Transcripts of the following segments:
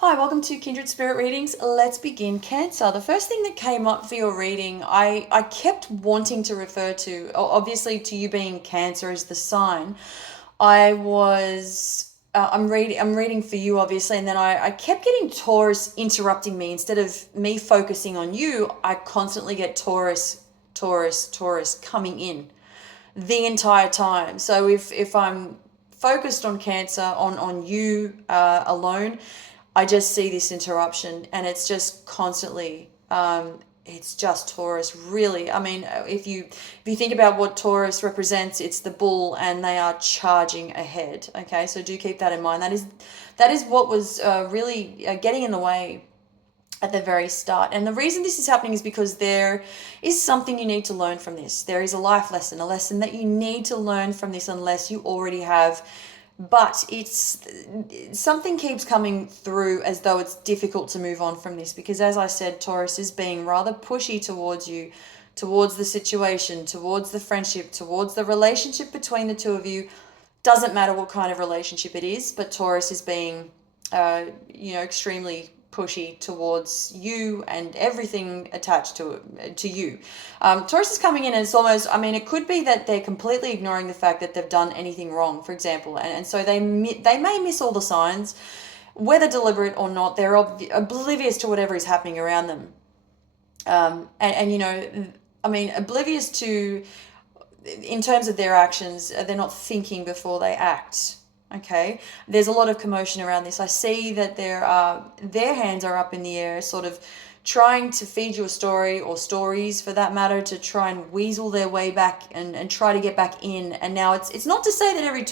Hi, welcome to Kindred Spirit Readings. Let's begin. Cancer. The first thing that came up for your reading, I kept wanting to refer to, obviously, to you being Cancer as the sign. I'm reading for you, obviously, and then I kept getting Taurus interrupting me. Instead of me focusing on you, I constantly get Taurus coming in the entire time. So if I'm focused on Cancer, on you alone, I just see this interruption, and it's just constantly. It's just Taurus, really. I mean, if you think about what Taurus represents, it's the bull, and they are charging ahead. Okay, so do keep that in mind. That is what was really getting in the way at the very start. And the reason this is happening is because there is something you need to learn from this. There is a life lesson, a lesson that you need to learn from this unless you already have. But it's something keeps coming through as though it's difficult to move on from this because, as I said, Taurus is being rather pushy towards you, towards the situation, towards the friendship, towards the relationship between the two of you. Doesn't matter what kind of relationship it is, but Taurus is being extremely pushy towards you and everything attached to you. Taurus is coming in and it's almost, I mean, it could be that they're completely ignoring the fact that they've done anything wrong, for example, and so they may miss all the signs, whether deliberate or not. They're oblivious to whatever is happening around them, I mean, oblivious to, in terms of their actions, they're not thinking before they act. Okay, there's a lot of commotion around this. I see that their hands are up in the air, sort of trying to feed you a story, or stories for that matter, to try and weasel their way back and try to get back in. And now it's not to say that every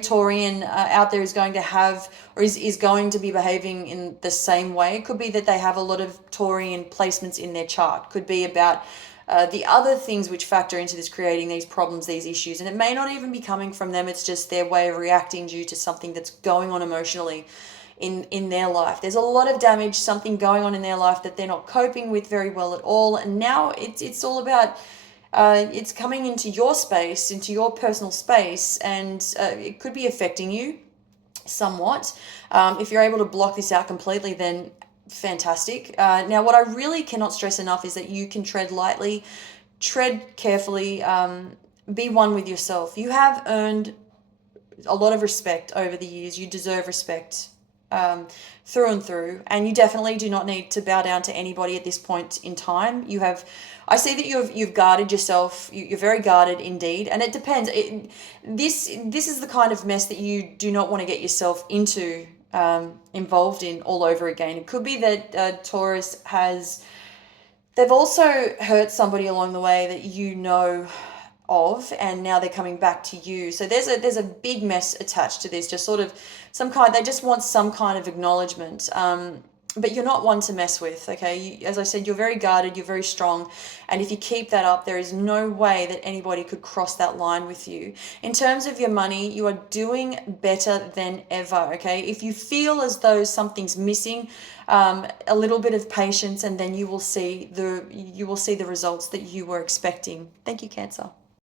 Taurian out there is going to have, or is going to be behaving in the same way. It could be that they have a lot of Taurian placements in their chart. Could be about the other things which factor into this, creating these problems, these issues. And it may not even be coming from them. It's just their way of reacting due to something that's going on emotionally in their life. There's a lot of damage, something going on in their life that they're not coping with very well at all. And now it's all about it's coming into your space, into your personal space, and it could be affecting you somewhat. If you're able to block this out completely, then fantastic. Now, what I really cannot stress enough is that you can tread lightly, tread carefully, be one with yourself. You have earned a lot of respect over the years. You deserve respect through and through, and you definitely do not need to bow down to anybody at this point in time. I see that you've guarded yourself. You're very guarded indeed, and it depends. This is the kind of mess that you do not want to get yourself into, involved in all over again. It could be that Taurus they've also hurt somebody along the way that you know of, and now they're coming back to you. So there's a big mess attached to this. Just sort of they just want some kind of acknowledgement. But you're not one to mess with, okay? As I said, you're very guarded, you're very strong, and if you keep that up, there is no way that anybody could cross that line with you. In terms of your money, you are doing better than ever, okay? If you feel as though something's missing, a little bit of patience, and then you will see the results that you were expecting. Thank you, Cancer.